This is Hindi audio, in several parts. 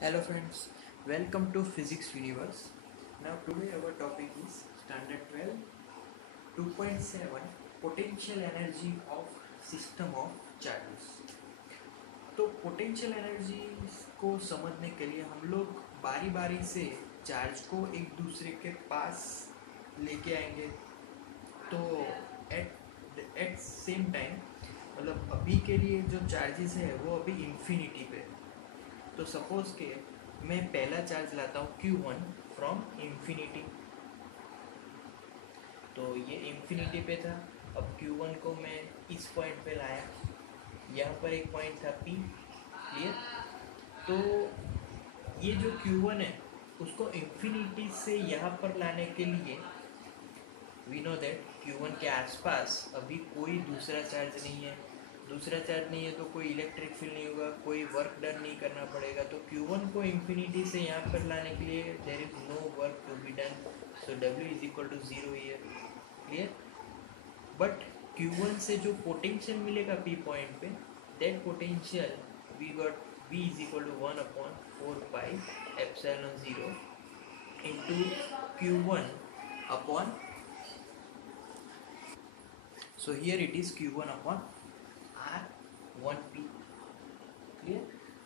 Hello friends, welcome to Physics Universe. Now today our topic is Standard 12 2.7 Potential Energy of System of Charges. तो पोटेंशियल एनर्जी को समझने के लिए हम लोग बारी बारी से चार्ज को एक दूसरे के पास लेके आएंगे। तो एट सेम टाइम मतलब अभी के लिए जो चार्जेस है वो अभी इन्फिनिटी पे। तो सपोज के मैं पहला चार्ज लाता हूँ Q1 फ्रॉम इन्फिनिटी। तो ये इन्फिनिटी पे था। अब Q1 को मैं इस पॉइंट पे लाया, यहाँ पर एक पॉइंट था P, क्लियर। तो ये जो Q1 है उसको इन्फिनिटी से यहाँ पर लाने के लिए वी नो दैट Q1 के आसपास अभी कोई दूसरा चार्ज नहीं है। दूसरा चार्ज नहीं है तो कोई इलेक्ट्रिक फील्ड नहीं होगा, कोई वर्क डन नहीं करना पड़ेगा। तो Q1 को इन्फिनिटी से यहाँ पर लाने के लिए there is no work to be done, so W is equal to 0 year, clear. But Q1 से जो पोटेंशियल मिलेगा P पॉइंट पे, that potential we got V is equal to 1/4 pi epsilon 0 into Q1 upon, so here it is Q1 upon R1P, clear.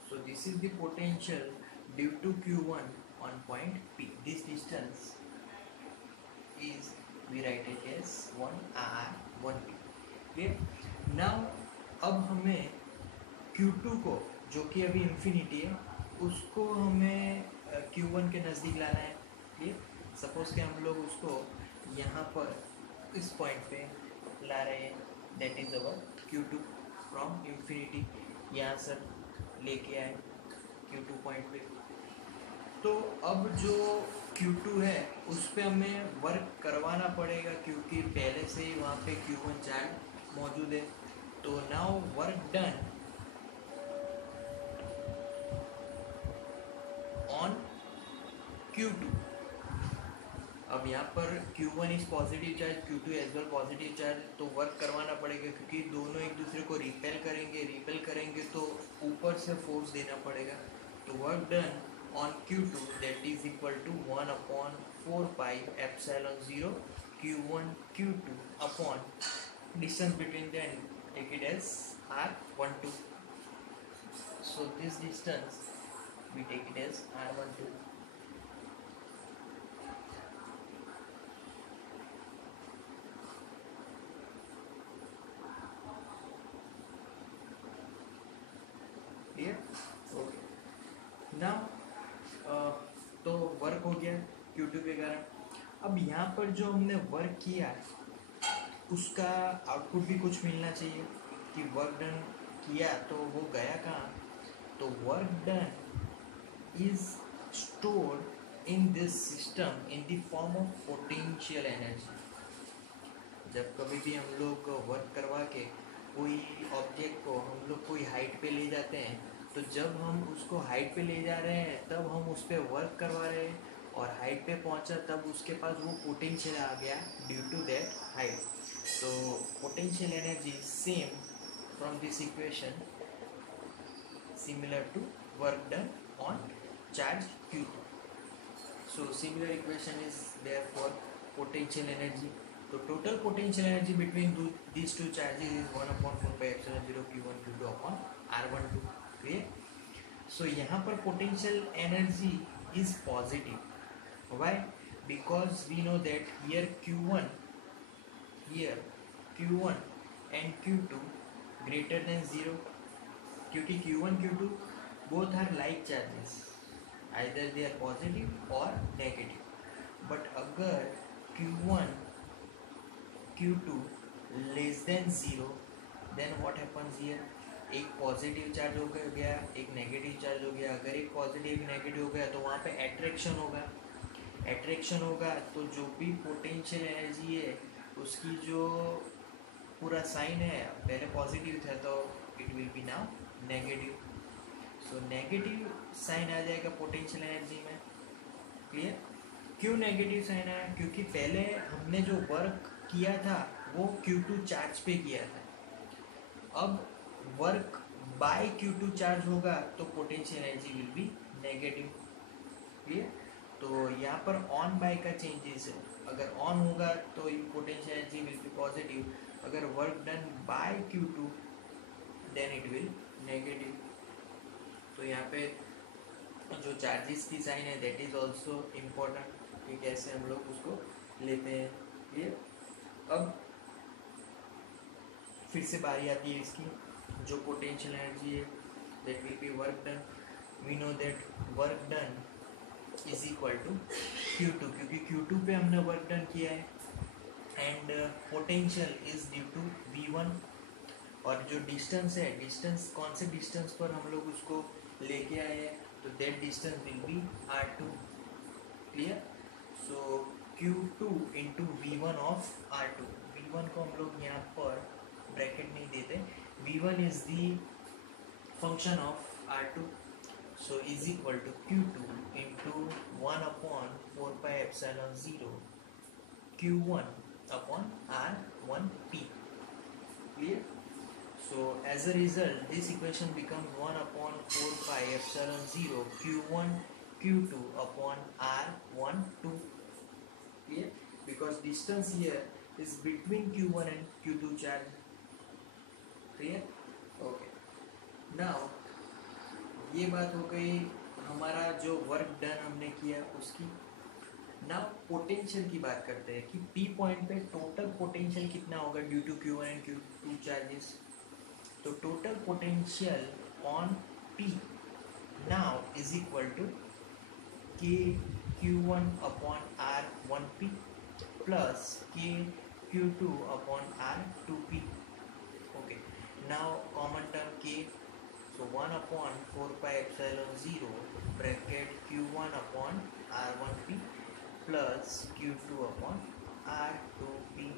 So this is the potential due to Q1 on point P. This distance is, we write it as 1R1P, clear. Now अब हमें Q2 को, जो कि अभी इन्फिनिटी है, उसको हमें Q1 के नज़दीक लाना है, क्लियर। सपोज कि हम लोग उसको यहाँ पर इस पॉइंट पे ला रहे हैं, that is our Q2 from infinity. यहाँ से लेके आए Q2 पॉइंट पे। तो अब जो Q2 है उस पर हमें वर्क करवाना पड़ेगा क्योंकि पहले से ही वहाँ पे Q1 चार्ज मौजूद है। तो now work done on Q2। अब यहाँ पर Q1 is positive charge, Q2 as well positive charge, तो वर्क करवाना पड़ेगा क्योंकि दोनों एक दूसरे को रिपेल करेंगे तो ऊपर से फोर्स देना पड़ेगा। तो work done on Q2 that is equal to 1/4 pi epsilon 0 Q1 Q2 upon distance between them, take it as R12। So this distance we take it as R12। Clear, okay. Now तो वर्क हो गया Q2 के कारण। अब यहाँ पर जो हमने वर्क किया उसका आउटपुट भी कुछ मिलना चाहिए कि वर्क डन किया तो वो गया कहाँ। तो work done is stored in this system in the form of potential energy. जब कभी भी हम लोग वर्क करवा के कोई ऑब्जेक्ट को हम लोग कोई हाइट पे ले जाते हैं, तो जब हम उसको हाइट पे ले जा रहे हैं तब हम उस पर वर्क करवा रहे हैं, और हाइट पे पहुंचा तब उसके पास वो पोटेंशियल आ गया ड्यू टू दैट हाइट। तो potential energy same from this equation similar to work done on charge Q2. So similar equation is there for potential energy. So total potential energy between these two charges is 1/4 by epsilon 0 Q1 Q2 upon R12, clear. So यहाँ पर potential energy is positive. Why? Because we know that here Q1 and Q2 greater than 0, क्योंकि Q1 Q2 both are like charges, either they are positive or negative। but अगर Q1 Q2 less than 0, then what happens here? एक पॉजिटिव चार्ज हो गया, एक नेगेटिव चार्ज हो गया। अगर एक पॉजिटिव एक नेगेटिव हो गया तो वहाँ पे एट्रैक्शन होगा। तो जो भी पोटेंशियल एनर्जी है उसकी जो पूरा साइन है पहले पॉजिटिव था तो it will be now negative. So negative sign आ जाएगा पोटेंशियल एनर्जी में, क्लियर। क्यों नेगेटिव साइन आया? क्योंकि पहले हमने जो वर्क किया था वो Q2 चार्ज पे किया था। अब वर्क बाय Q2 चार्ज होगा तो potential energy will B negative. Clear. तो यहाँ पर ऑन बाय का चेंजेस है, अगर ऑन होगा तो potential energy will be positive, अगर work done by Q2 then it will negative. तो यहाँ पे जो चार्जेस की साइन है दैट इज ऑल्सो इम्पोर्टेंट कि कैसे हम लोग उसको लेते हैं। क्लियर। अब फिर से बारी आती है इसकी, जो पोटेंशियल एनर्जी है that will be work done. We know that work done is equal to Q2, क्योंकि Q2 पे हमने वर्क डन किया है, and potential is due to V1, और जो डिस्टेंस है, डिस्टेंस कौन से डिस्टेंस पर हम लोग उसको लेके आए हैं, तो that distance will be R2। Clear. So Q2 into V1 of R2, V1 को हम लोग यहाँ पर ब्रैकेट नहीं देते, V1 is the function of R2, so is equal to Q2 into 1 upon 4 pi epsilon 0 Q1 upon R1P. Clear? So as a result, this equation becomes 1 upon 4 pi epsilon 0 Q1 Q2 upon R12. Clear? Because distance here is between Q1 and Q2 charge. Clear? Okay. Now ये बात हो गई हमारा जो वर्क डन हमने किया उसकी। नाउ पोटेंशियल की बात करते हैं कि P पॉइंट पे टोटल पोटेंशियल कितना होगा due to Q1 and Q2 charges. तो total potential on P now is equal to K Q1 upon R1P plus K Q2 upon R2P। Okay, now common term K, so 1 upon 4 pi epsilon 0 bracket Q1 upon R1P plus Q2 upon R2P.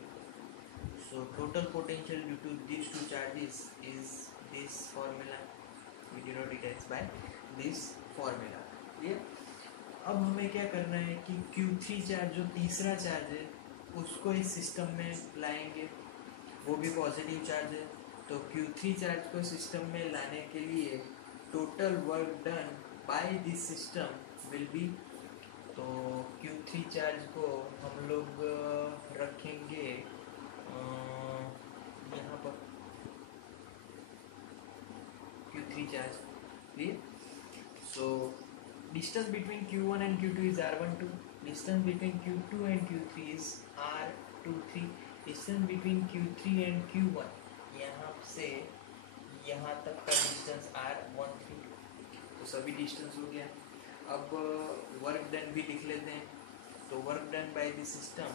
So total potential due to these two charges is this formula. We denote it as by this formula. Clear? अब हमें क्या करना है कि Q3 चार्ज जो तीसरा चार्ज है उसको इस सिस्टम में लाएंगे, वो भी पॉजिटिव चार्ज है। तो Q3 चार्ज को सिस्टम में लाने के लिए total work done by this system will be, तो Q3 चार्ज को हम लोग रखेंगे यहाँ पर Q3 charge. Clear. So distance between Q1 and Q2 is R12, distance between Q2 and Q3 is R23, distance between Q3 and Q1 यहाँ से यहाँ तक का डिस्टेंस R13। तो सभी डिस्टेंस हो गया। अब वर्क डन भी लिख लेते हैं। तो work done by the system,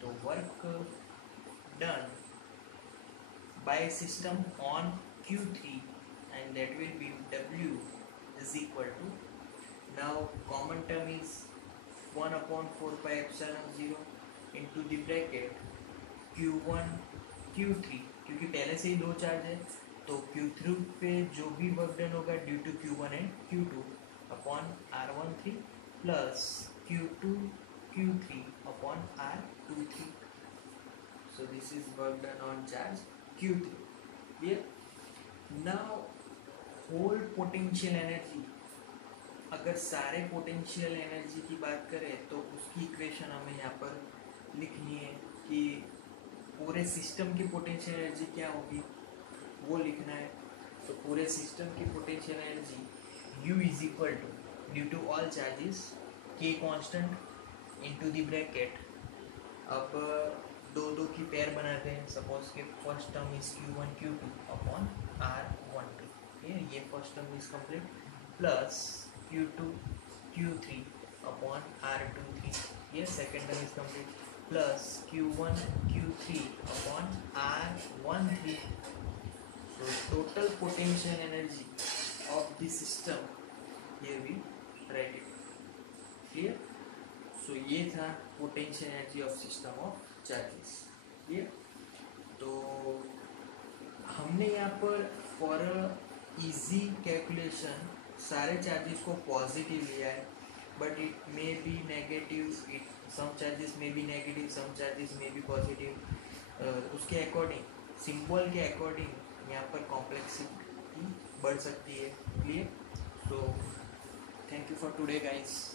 तो work done by system on Q3 and that will be W is equal to, now common term is 1 upon 4 pi epsilon 0 into the bracket Q1 Q3, क्योंकि पहले से ही दो चार्ज है तो Q3 पे जो भी वर्क डन होगा due to Q1 and Q2 upon R13 plus Q2 Q3 upon R23। So this is work done on charge Q3। Clear. Now whole potential energy, अगर सारे पोटेंशियल एनर्जी की बात करें तो उसकी इक्वेशन हमें यहाँ पर लिखनी है कि पूरे सिस्टम की पोटेंशियल एनर्जी क्या होगी वो लिखना है। तो पूरे सिस्टम की potential energy U is equal to due to all charges K constant into the bracket. अब दो दो की पेयर बनाते हैं, सपोज के first term is Q1 Q2 upon R12, ये first term is complete, plus Q2 Q3 upon R23, ये second term is complete, plus Q1 Q3 upon R13. So total potential energy of the system, here we write it. Clear? So ये था potential energy of system of charges. Clear? तो हमने यहाँ पर for a easy calculation सारे चार्जेस को पॉजिटिव लिया है, but it may be negative, some charges may be negative, some charges may be positive। उसके अकॉर्डिंग, सिंबल के अकॉर्डिंग यहाँ पर कॉम्प्लेक्सिटी बढ़ सकती है। क्लियर। तो for today, guys.